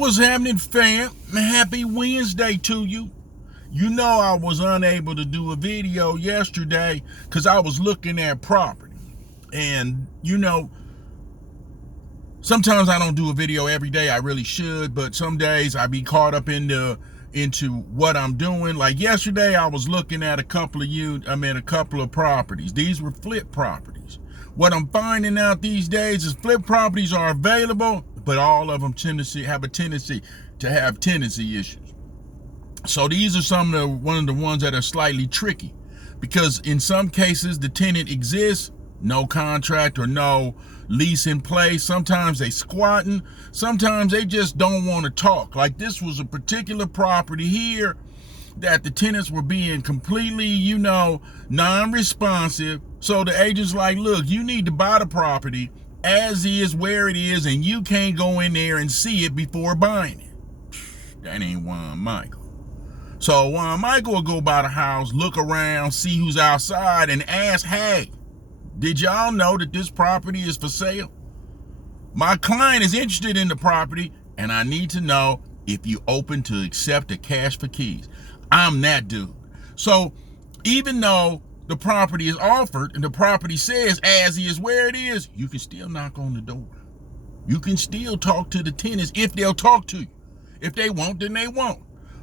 What's happening, fam? Happy Wednesday to you. You know I was unable to do a video yesterday because I was looking at property. And, sometimes I don't do a video every day. I really should, but some days I be caught up into what I'm doing. Like yesterday, I was looking at a couple of properties. These were flip properties. What I'm finding out these days is flip properties are available, but all of them have a tendency to have tenancy issues. So these are one of the ones that are slightly tricky, because in some cases the tenant exists, no contract or no lease in place. Sometimes they squatting, sometimes they just don't want to talk. Like this was a particular property here that the tenants were being completely, non-responsive. So the agent's like, look, you need to buy the property as is, where it is, and you can't go in there and see it before buying it. That ain't Juan Michael. So Juan Michael will go by the house, look around, see who's outside, and ask, hey, did y'all know that this property is for sale? My client is interested in the property, and I need to know if you open to accept a cash for keys. I'm that dude. So even though the property is offered and the property says as is, where it is, you can still knock on the door. You can still talk to the tenants if they'll talk to you. If they won't, then they won't.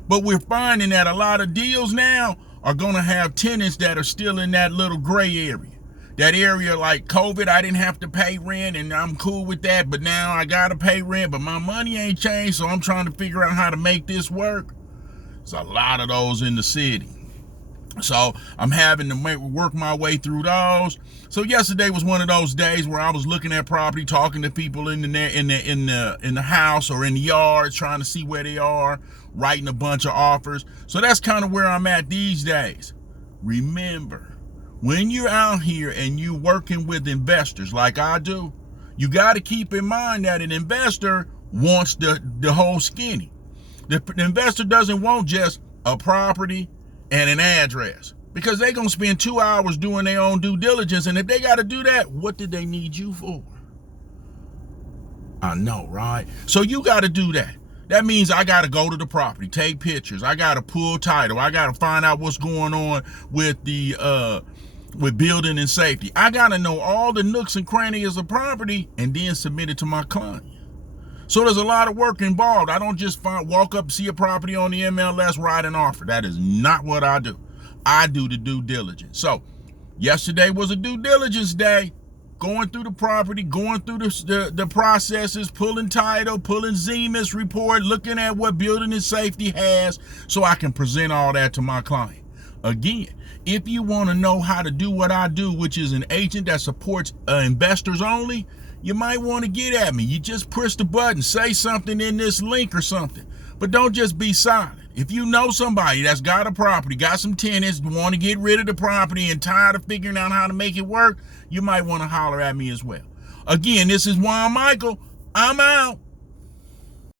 But we're finding that a lot of deals now are going to have tenants that are still in that little gray area. That area like COVID, I didn't have to pay rent and I'm cool with that, but now I got to pay rent, but my money ain't changed, so I'm trying to figure out how to make this work. There's a lot of those in the city. So I'm having to work my way through those. So yesterday was one of those days where I was looking at property, talking to people in the house or in the yard, trying to see where they are, writing a bunch of offers. So that's kind of where I'm at these days. Remember, when you're out here and you're working with investors like I do, you got to keep in mind that an investor wants the whole skinny. The investor doesn't want just a property and an address, because they're going to spend 2 hours doing their own due diligence. And if they got to do that, what did they need you for? I know, right? So you got to do that. That means I got to go to the property, take pictures. I got to pull title. I got to find out what's going on with with building and safety. I got to know all the nooks and crannies of property and then submit it to my client. So there's a lot of work involved. I don't just walk up, see a property on the MLS, write an offer. That is not what I do. I do the due diligence. So yesterday was a due diligence day, going through the property, going through the processes, pulling title, pulling Zemus report, looking at what building and safety has so I can present all that to my client. Again, if you want to know how to do what I do, which is an agent that supports investors only, you might want to get at me. You just push the button, say something in this link or something, but don't just be silent. If you know somebody that's got a property, got some tenants, want to get rid of the property and tired of figuring out how to make it work, you might want to holler at me as well. Again, this is Juan Michael. I'm out.